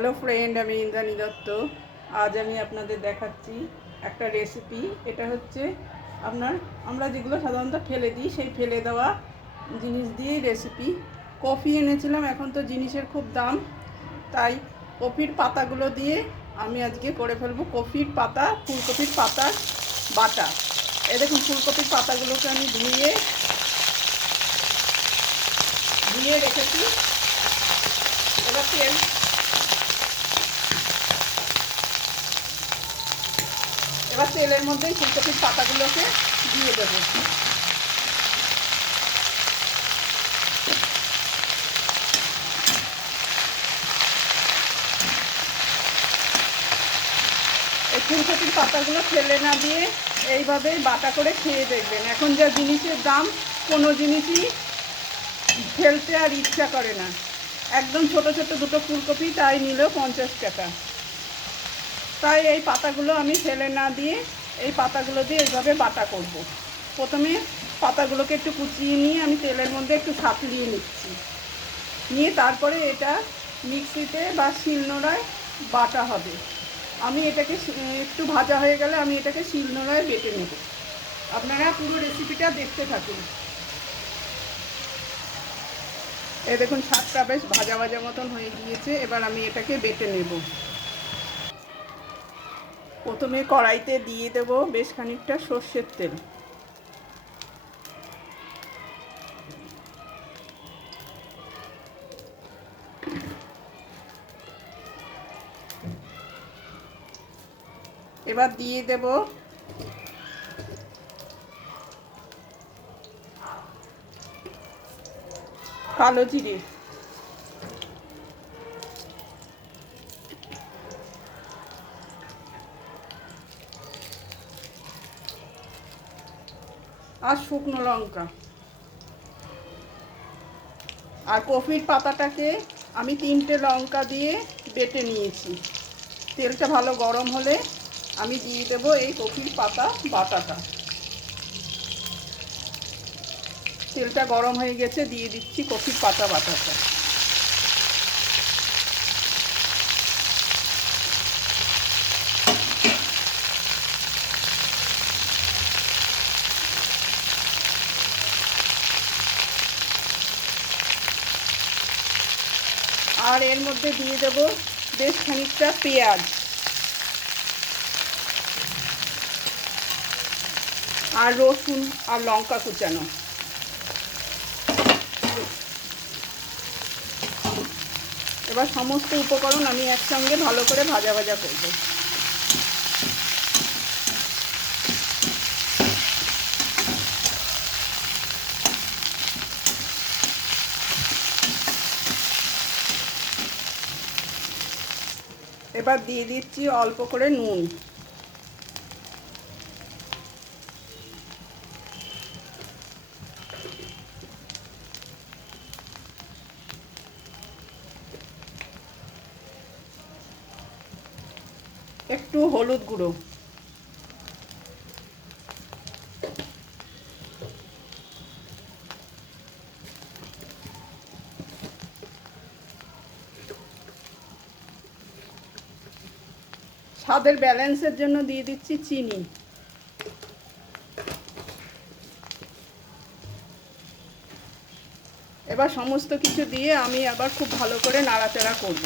Hello friend, আমি ইন্দ্রাণী দত্ত। আজ আমি আপনাদের দেখাচ্ছি একটা রেসিপি। এটা হচ্ছে আমরা যেগুলো সাধারণত ফেলে দিই, সেই ফেলে দেওয়া জিনিস দিয়েই রেসিপি। কফি এনেছিলাম, এখন তো জিনিসের খুব দাম, তাই কফির পাতাগুলো দিয়ে আমি আজকে করে ফেলবো কফির পাতা, ফুলকপির পাতার বাটা। এই দেখুন, ফুলকপির পাতাগুলোকে আমি ধুয়ে রেখেছি। এবার তেলের মধ্যেই ফুলকপির পাতাগুলোকে দিয়ে দেবো। এই ফুলকপির পাতাগুলো ফেলে না দিয়ে এইভাবে বাটা করে খেয়ে দেখবেন। এখন যা জিনিসের দাম, কোনো জিনিসই ফেলতে আর ইচ্ছা করে না। একদম ছোট ছোট দুটো ফুলকপি তাই নিল 50 টাকা। তাই এই পাতাগুলো আমি ফেলে না দিয়ে এই পাতাগুলো দিয়ে এইভাবে বাটা করব। প্রথমে পাতাগুলোকে একটু কুচিয়ে নিয়ে আমি তেলের মধ্যে একটু সাঁতলিয়ে নিচ্ছি, নিয়ে তারপরে এটা মিক্সিতে বা শিলনোড়ায় বাটা হবে। আমি এটাকে একটু ভাজা হয়ে গেলে আমি এটাকে শিলনোড়ায় বেটে নেব। আপনারা পুরো রেসিপিটা দেখতে থাকুন। এই দেখুন, শাকটা বেশ ভাজা ভাজা মতন হয়ে গিয়েছে। এবার আমি এটাকে বেটে নেব। প্রথমে কড়াইতে দিয়ে দেব বেশ খানিকটা সর্ষের তেল। এবার দিয়ে দেব কালো জিরে, আর শুকনো লঙ্কা। আর কফির পাতাটাকে আমি 3টে লঙ্কা দিয়ে বেটে নিয়েছি। তেলটা ভালো গরম হলে আমি দিয়ে দেব এই কফির পাতা বাটাটা। তেলটা গরম হয়ে গেছে, দিয়ে দিচ্ছি কফির পাতা বাটাটা। আর এর মধ্যে দিয়ে দেব বেশ খানিকটা পেঁয়াজ আর রসুন আর লঙ্কা কুচানো। এবার সমস্ত উপকরণ আমি একসঙ্গে ভালো করে ভাজা ভাজা করব। এবার দিয়ে দিচ্ছি অল্প করে নুন। একটু হলুদ গুঁড়ো। স্বাদের ব্যালেন্সের জন্য দিয়ে দিচ্ছি চিনি। এবার সমস্ত কিছু দিয়ে আমি আবার খুব ভালো করে নাড়াচাড়া করব।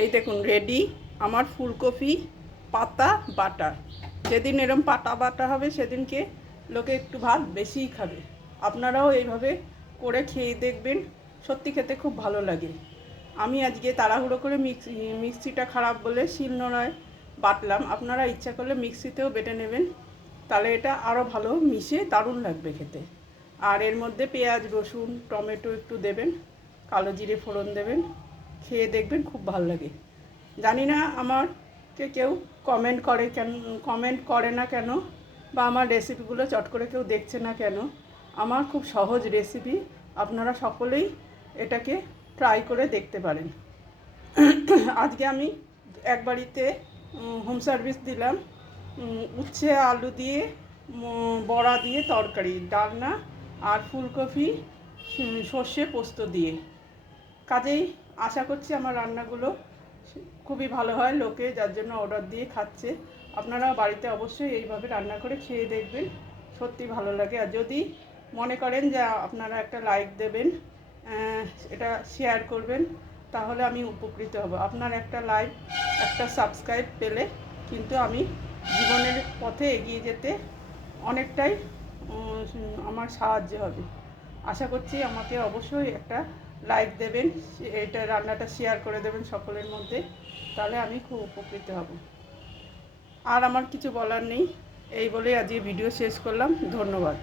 এই দেখুন, রেডি আমার ফুলকপি পাতা বাটা। যেদিন এরম পাতা বাটা হবে সেদিনকে লোকে একটু ভাত বেশিই খাবে। আপনারাও এইভাবে করে খেয়ে দেখবেন, সত্যি খেতে খুব ভালো লাগে। আমি আজকে তাড়াহুড়ো করে মিক্সিটা খারাপ বলে শিলনোড়ায় বাটলাম। আপনারা ইচ্ছা করলে মিক্সিতেও বেটে নেবেন, তাহলে এটা আরও ভালো মিশে দারুণ লাগবে খেতে। আর এর মধ্যে পেঁয়াজ, রসুন, টমেটো একটু দেবেন, কালো জিরে ফোড়ন দেবেন। খেয়ে দেখবেন, খুব ভালো লাগে। জানি না আমাকে কেউ কমেন্ট করে না কেন, বা আমার রেসিপিগুলো চট করে কেউ দেখছে না কেন। আমার খুব সহজ রেসিপি, আপনারা সকলেই এটাকে ট্রাই করে দেখতে পারেন। আজকে আমি এক বাড়িতে হোম সার্ভিস দিলাম। উচ্ছে আলু দিয়ে বড়া দিয়ে তরকারি, ডালনা আর ফুলকপি সর্ষে পোস্ত দিয়ে। কাজেই আশা করছি আমার রান্নাগুলো খুবই ভালো হয়, লোকে যার জন্য অর্ডার দিয়ে খাচ্ছে। আপনারা বাড়িতে অবশ্যই এইভাবে রান্না করে খেয়ে দেখবেন, সত্যি ভালো লাগে। আর যদি মনে করেন যে আপনারা একটা লাইক দেবেন, এটা শেয়ার করবেন, তাহলে আমি উপকৃত হব। আপনার একটা লাইক, একটা সাবস্ক্রাইব পেলে কিন্তু আমি জীবনের পথে এগিয়ে যেতে অনেকটাই আমার সাহায্য হবে। আশা করছি আমাকে অবশ্যই একটা লাইক দেবেন, এটা রান্নাটা শেয়ার করে দেবেন সকলের মধ্যে, তাহলে আমি খুব উপকৃত হব। আর আমার কিছু বলার নেই, এই বলেই আজকে ভিডিও শেষ করলাম। ধন্যবাদ।